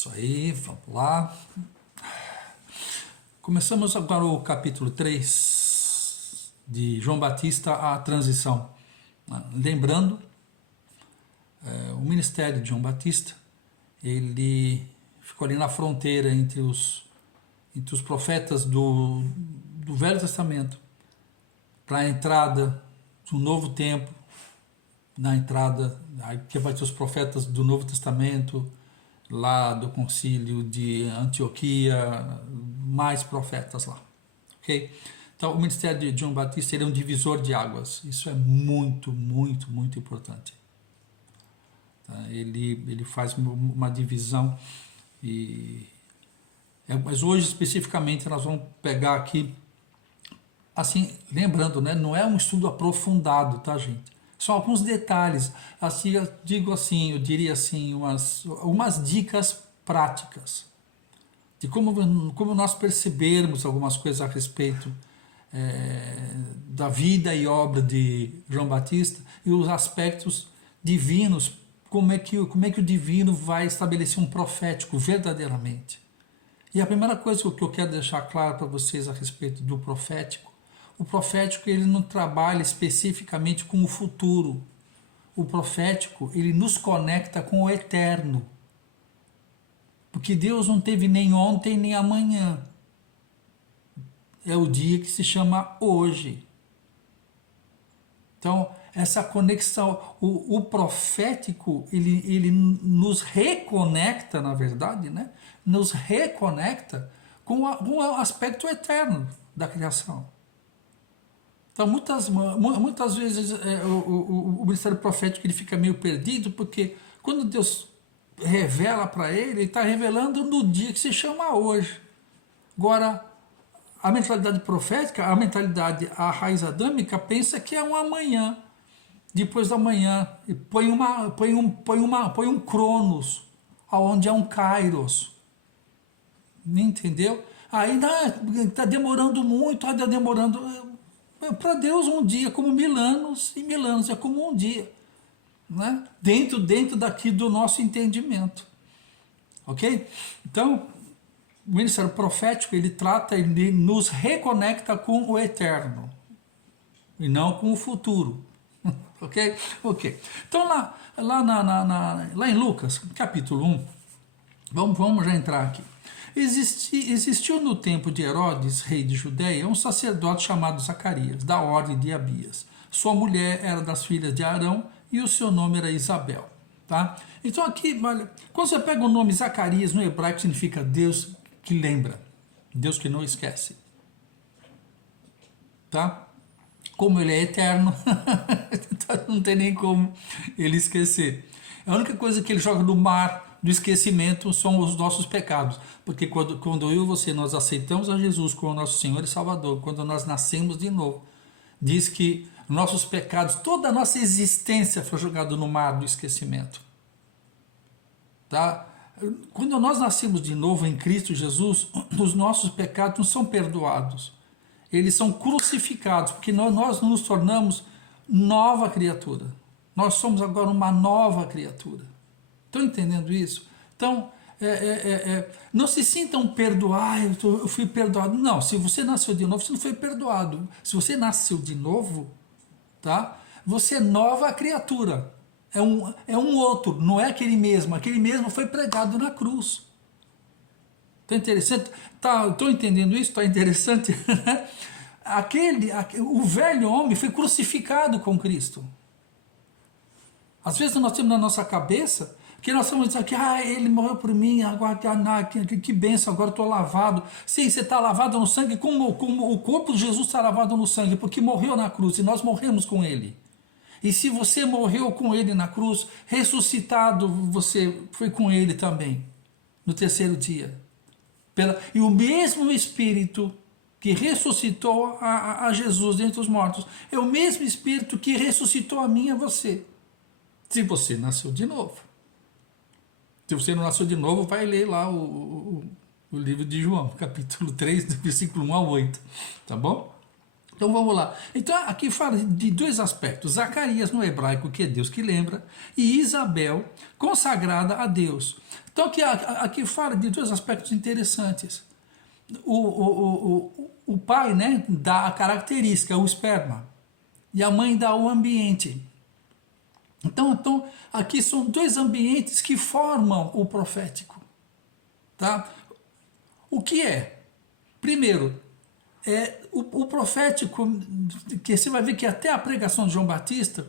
Isso aí, vamos lá. Começamos agora o capítulo 3 de João Batista, a transição. Lembrando, o ministério de João Batista, ele ficou ali na fronteira entre os profetas do Velho Testamento para a entrada do Novo Tempo, na entrada, que vai ter os profetas do Novo Testamento, lá do concílio de Antioquia, mais profetas lá, ok? Então, o ministério de João Batista ele é um divisor de águas, isso é muito, muito, muito importante. Tá? Ele faz uma divisão, mas hoje especificamente nós vamos pegar aqui, assim, lembrando, né, não é um estudo aprofundado, tá, gente? São alguns detalhes, assim, eu diria assim, umas dicas práticas de como nós percebermos algumas coisas a respeito da vida e obra de João Batista e os aspectos divinos, como é que o divino vai estabelecer um profético verdadeiramente. E a primeira coisa que eu quero deixar claro para vocês a respeito do profético, o profético ele não trabalha especificamente com o futuro. O profético ele nos conecta com o eterno. Porque Deus não teve nem ontem nem amanhã. É o dia que se chama hoje. Então, essa conexão, o profético, ele nos reconecta, na verdade, né? Nos reconecta com o aspecto eterno da criação. Então, muitas vezes o ministério profético ele fica meio perdido, porque quando Deus revela para ele está revelando no dia que se chama hoje. Agora, a mentalidade profética, a mentalidade, a raiz adâmica, pensa que é um amanhã, depois da manhã, e põe um cronos, onde é um kairos. Entendeu? Aí está demorando muito, está demorando. Para Deus um dia como 1000 anos, e 1000 anos é como um dia, né? dentro daqui do nosso entendimento, ok? Então, o ministério profético ele nos reconecta com o eterno e não com o futuro, ok? Então lá em Lucas capítulo 1, vamos já entrar aqui. Existiu no tempo de Herodes, rei de Judeia, um sacerdote chamado Zacarias, da ordem de Abias. Sua mulher era das filhas de Arão e o seu nome era Isabel. Tá? Então aqui, olha, quando você pega o nome Zacarias no hebraico, significa Deus que lembra, Deus que não esquece. Tá? Como ele é eterno, não tem nem como ele esquecer. A única coisa que ele joga no mar do esquecimento são os nossos pecados, porque quando eu e você nós aceitamos a Jesus como nosso Senhor e Salvador, quando nós nascemos de novo, diz que nossos pecados, toda a nossa existência foi jogada no mar do esquecimento. Tá? Quando nós nascemos de novo em Cristo Jesus, os nossos pecados não são perdoados, eles são crucificados, porque nós nos tornamos nova criatura. Nós somos agora uma nova criatura. Estão entendendo isso? Então, não se sintam perdoados, eu fui perdoado. Não, se você nasceu de novo, você não foi perdoado. Se você nasceu de novo, tá? Você é nova criatura. É um outro, não é aquele mesmo foi pregado na cruz. Está interessante? Estão entendendo isso? Está interessante? O velho homem foi crucificado com Cristo. Às vezes nós temos na nossa cabeça que nós estamos dizendo que ele morreu por mim, agora que bênção, agora estou lavado. Sim, você está lavado no sangue, como o corpo de Jesus está lavado no sangue, porque morreu na cruz e nós morremos com ele. E se você morreu com ele na cruz, ressuscitado você foi com ele também, no terceiro dia. E o mesmo Espírito que ressuscitou a Jesus dentre os mortos, é o mesmo Espírito que ressuscitou a mim e a você. Se você nasceu de novo. Se você não nasceu de novo, vai ler lá o livro de João, capítulo 3, do versículo 1 ao 8. Tá bom? Então vamos lá. Então aqui fala de dois aspectos. Zacarias no hebraico, que é Deus que lembra, e Isabel, consagrada a Deus. Então aqui fala de dois aspectos interessantes. O pai, né, dá a característica, o esperma, e a mãe dá o ambiente. Então aqui são dois ambientes que formam o profético. Tá? O que é? Primeiro, o profético, que você vai ver que até a pregação de João Batista,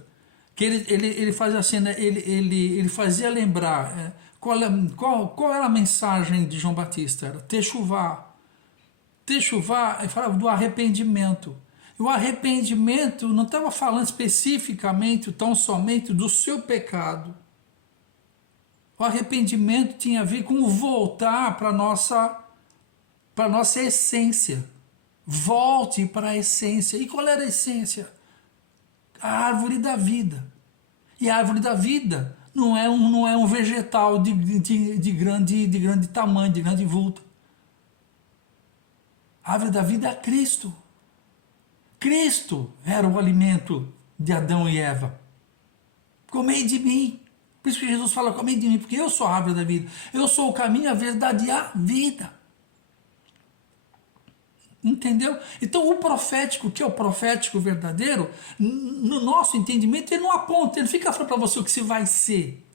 que ele fazia assim, né, ele fazia lembrar qual era a mensagem de João Batista, era Techuvá. Techuvá falava do arrependimento. E o arrependimento não estava falando especificamente, tão somente do seu pecado. O arrependimento tinha a ver com voltar para a nossa essência. Volte para a essência. E qual era a essência? A árvore da vida. E a árvore da vida não é um vegetal de grande tamanho, de grande vulto. A árvore da vida é Cristo. Cristo era o alimento de Adão e Eva. Comei de mim. Por isso que Jesus fala, comei de mim, porque eu sou a árvore da vida. Eu sou o caminho, a verdade e a vida. Entendeu? Então o profético, que é o profético verdadeiro, no nosso entendimento, ele não aponta, ele fica falando para você o que você vai ser.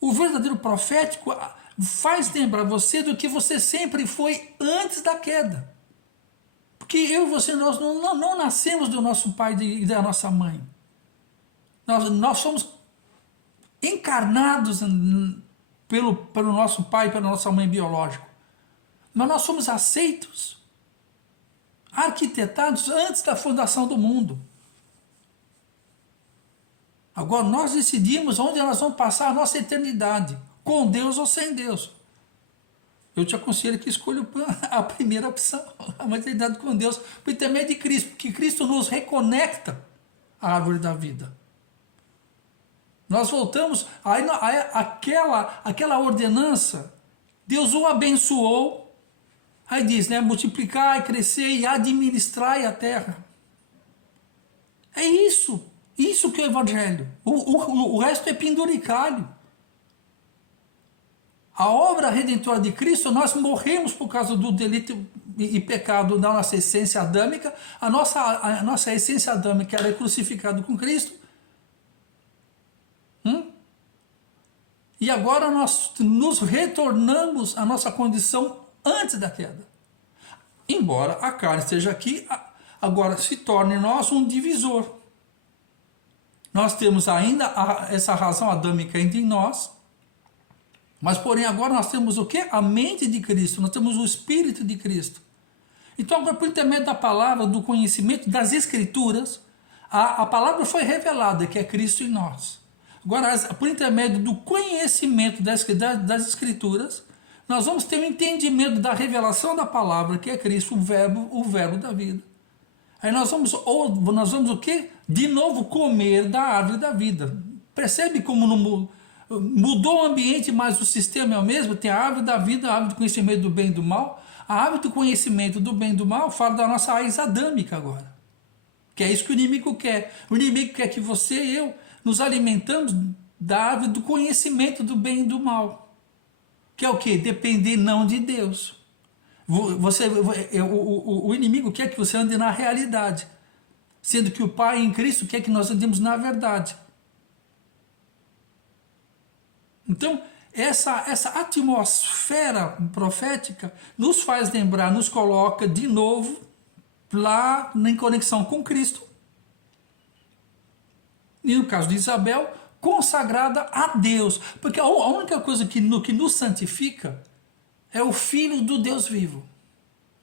O verdadeiro profético faz lembrar você do que você sempre foi antes da queda. Porque eu e você, nós não nascemos do nosso pai e da nossa mãe. Nós somos encarnados pelo nosso pai e pela nossa mãe biológica. Mas nós somos aceitos, arquitetados antes da fundação do mundo. Agora nós decidimos onde nós vamos passar a nossa eternidade, com Deus ou sem Deus. Eu te aconselho que escolha a primeira opção, a eternidade com Deus, por intermédio de Cristo, porque Cristo nos reconecta à árvore da vida. Nós voltamos, aquela ordenança, Deus o abençoou, aí diz, né, multiplicai, crescer e administrai a terra. É isso que é o Evangelho. O resto é penduricalho. A obra redentora de Cristo, nós morremos por causa do delito e pecado da nossa essência adâmica. A nossa essência adâmica era crucificada com Cristo. E agora nós nos retornamos à nossa condição antes da queda. Embora a carne esteja aqui, agora se torna em nós um divisor. Nós temos ainda essa razão adâmica ainda em nós, mas porém agora nós temos o quê? A mente de Cristo, nós temos o Espírito de Cristo. Então agora por intermédio da palavra, do conhecimento das Escrituras, a palavra foi revelada, que é Cristo em nós. Agora por intermédio do conhecimento das Escrituras, nós vamos ter um entendimento da revelação da palavra, que é Cristo, o verbo da vida. Aí nós vamos o quê? De novo comer da árvore da vida. Percebe como não mudou o ambiente, mas o sistema é o mesmo? Tem a árvore da vida, a árvore do conhecimento do bem e do mal. A árvore do conhecimento do bem e do mal fala da nossa raiz adâmica agora. Que é isso que o inimigo quer. O inimigo quer que você e eu nos alimentamos da árvore do conhecimento do bem e do mal. Que é o quê? Depender não de Deus. O inimigo quer que você ande na realidade, sendo que o Pai em Cristo quer que nós andemos na verdade. Então, essa atmosfera profética nos faz lembrar, nos coloca de novo lá em conexão com Cristo. E no caso de Isabel, consagrada a Deus. Porque a única coisa que nos santifica é o Filho do Deus vivo.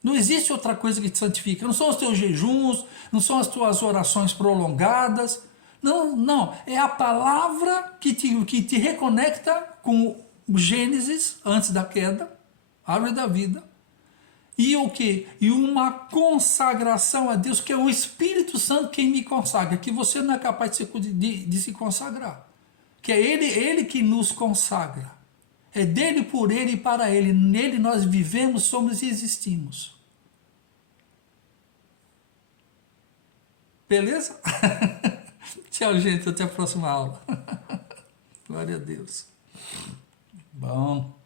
Não existe outra coisa que te santifica. Não são os teus jejuns, não são as tuas orações prolongadas. Não. É a palavra que te reconecta com o Gênesis, antes da queda, a árvore da vida. E o quê? E uma consagração a Deus, que é o Espírito Santo quem me consagra, que você não é capaz de se consagrar. Que é Ele que nos consagra. É dele, por ele e para ele. Nele nós vivemos, somos e existimos. Beleza? Tchau, gente. Até a próxima aula. Glória a Deus. Bom.